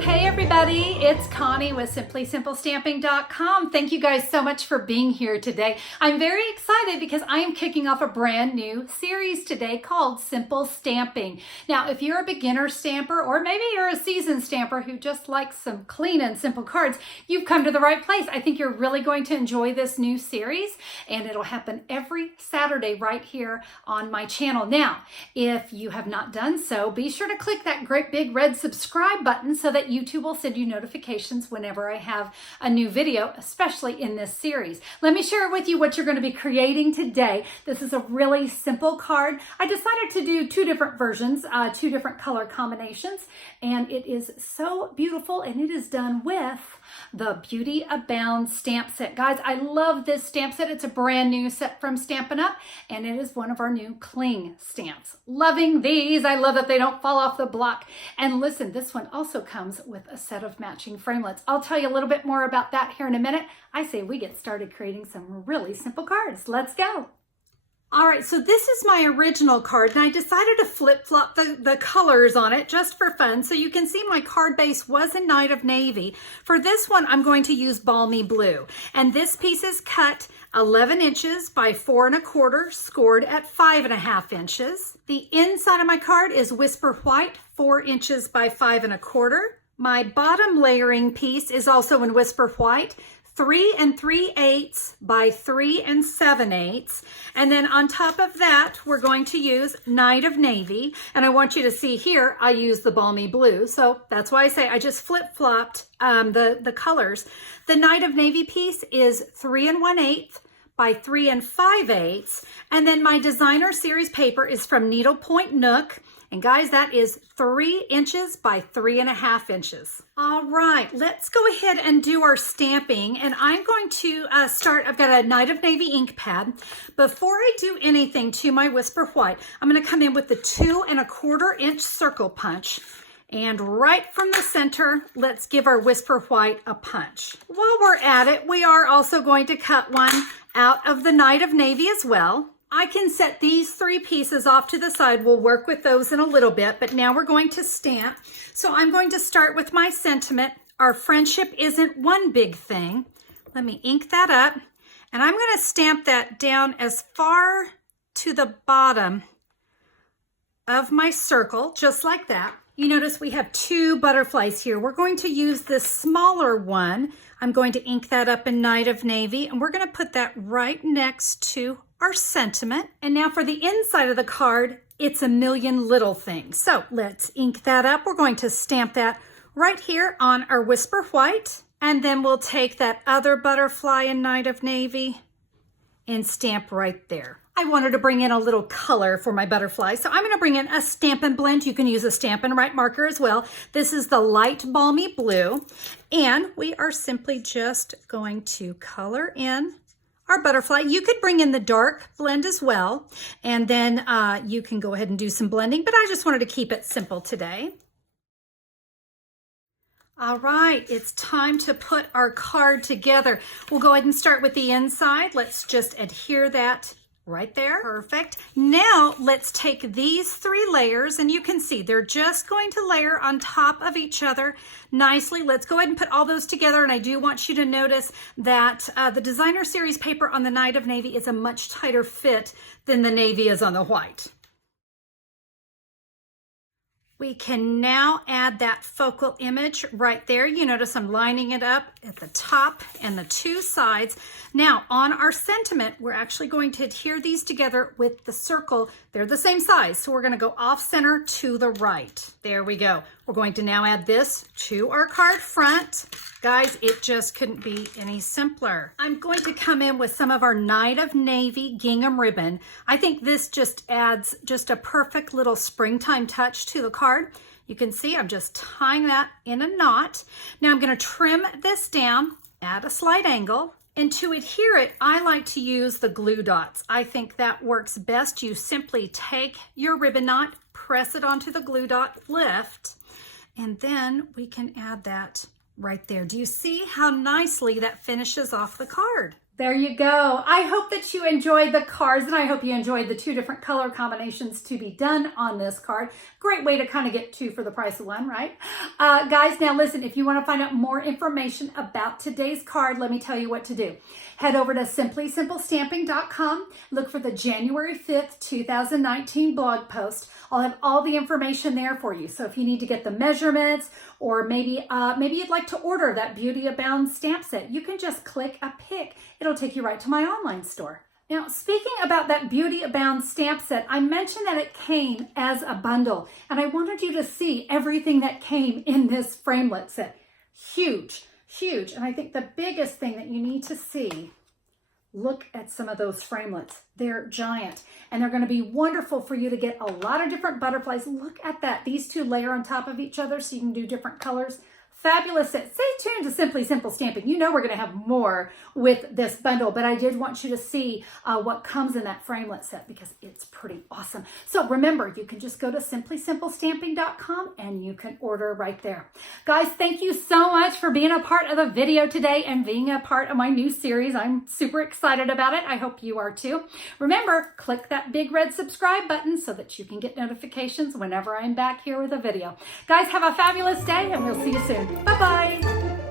Hey everybody, it's Connie with simplestamping.com. Thank you guys so much for being here today. I'm very excited because I am kicking off a brand new series today called Simple Stamping. Now, if you're a beginner stamper or maybe you're a seasoned stamper who just likes some clean and simple cards, you've come to the right place. I think you're really going to enjoy this new series, and it'll happen every Saturday right here on my channel. Now, if you have not done so, be sure to click that great big red subscribe button so that YouTube will send you notifications whenever I have a new video, especially in this series. Let me share with you what you're going to be creating today. This is a really simple card. I decided to do two different versions, two different color combinations, and it is so beautiful, and it is done with the Beauty Abounds stamp set. Guys, I love this stamp set. It's a brand new set from Stampin Up, and it is one of our new cling stamps. Loving these. I love that they don't fall off the block. And listen, this one also comes with a set of matching framelits. I'll tell you a little bit more about that here in a minute. I say we get started creating some really simple cards. Let's go. All right, so this is my original card, and I decided to flip-flop the colors on it just for fun. So you can see my card base was a Night of Navy. For this one, I'm going to use Balmy Blue. And this piece is cut 11 inches by 4 1/4, scored at 5 1/2 inches. The inside of my card is Whisper White, 4 inches by 5 1/4. My bottom layering piece is also in Whisper White, 3 3/8 by 3 7/8. And then on top of that, we're going to use Night of Navy. And I want you to see here, I use the Balmy Blue. So that's why I say I just flip-flopped the colors. The Night of Navy piece is 3 1/8 by 3 5/8. And then my designer series paper is from Needlepoint Nook. And guys, that is 3 inches by 3 1/2 inches. All right, let's go ahead and do our stamping. And I'm going to start, I've got a Night of Navy ink pad. Before I do anything to my Whisper White, I'm gonna come in with the 2 1/4 inch circle punch. And right from the center, let's give our Whisper White a punch. While we're at it, we are also going to cut one out of the Night of Navy as well. I can set these 3 pieces off to the side. We'll work with those in a little bit, but now we're going to stamp. So I'm going to start with my sentiment. Our friendship isn't one big thing. Let me ink that up, and I'm going to stamp that down as far to the bottom of my circle, just like that. You notice we have 2 butterflies here. We're going to use this smaller one. I'm going to ink that up in Night of Navy, and we're going to put that right next to our sentiment. And now for the inside of the card, it's a million little things. So let's ink that up. We're going to stamp that right here on our Whisper White, and then we'll take that other butterfly in Night of Navy and stamp right there. I wanted to bring in a little color for my butterfly, so I'm going to bring in a Stampin' Blend. You can use a Stampin' Right marker as well. This is the light Balmy Blue, and we are simply just going to color in our butterfly. You could bring in the dark blend as well, and then you can go ahead and do some blending, but I just wanted to keep it simple today. All right, it's time to put our card together. We'll go ahead and start with the inside. Let's just adhere that right there. Perfect. Now let's take these 3 layers, and you can see they're just going to layer on top of each other nicely. Let's go ahead and put all those together, and I do want you to notice that the designer series paper on the Night of Navy is a much tighter fit than the navy is on the white. We can now add that focal image right there. You notice I'm lining it up at the top and the 2 sides. Now on our sentiment, we're actually going to adhere these together with the circle. They're the same size, so we're going to go off center to the right. There we go. We're going to now add this to our card front. Guys, it just couldn't be any simpler. I'm going to come in with some of our Night of Navy gingham ribbon. I think this just adds just a perfect little springtime touch to the card. You can see I'm just tying that in a knot. Now I'm going to trim this down at a slight angle. And to adhere it, I like to use the glue dots. I think that works best. You simply take your ribbon knot, press it onto the glue dot, lift, and then we can add that right there. Do you see how nicely that finishes off the card? There you go. I hope that you enjoyed the cards, and I hope you enjoyed the 2 different color combinations to be done on this card. Great way to kind of get 2 for the price of 1, right? Guys, now listen, if you want to find out more information about today's card, let me tell you what to do. Head over to simplestamping.com. Look for the January 5th, 2019 blog post. I'll have all the information there for you. So if you need to get the measurements, or maybe you'd like to order that Beauty Abounds stamp set, you can just click a pick. It'll take you right to my online store. Now, speaking about that Beauty Abounds stamp set, I mentioned that it came as a bundle, and I wanted you to see everything that came in this framelit set. Huge, huge. And I think the biggest thing that you need to see, look at some of those framelits. They're giant, and they're going to be wonderful for you to get a lot of different butterflies. Look at that. These 2 layer on top of each other so you can do different colors. Fabulous set. Stay tuned to Simply Simple Stamping. You know we're going to have more with this bundle, but I did want you to see what comes in that framelit set because it's pretty awesome. So remember, you can just go to simplestamping.com and you can order right there. Guys, thank you so much for being a part of the video today and being a part of my new series. I'm super excited about it. I hope you are too. Remember, click that big red subscribe button so that you can get notifications whenever I'm back here with a video. Guys, have a fabulous day, and we'll see you soon. Bye-bye.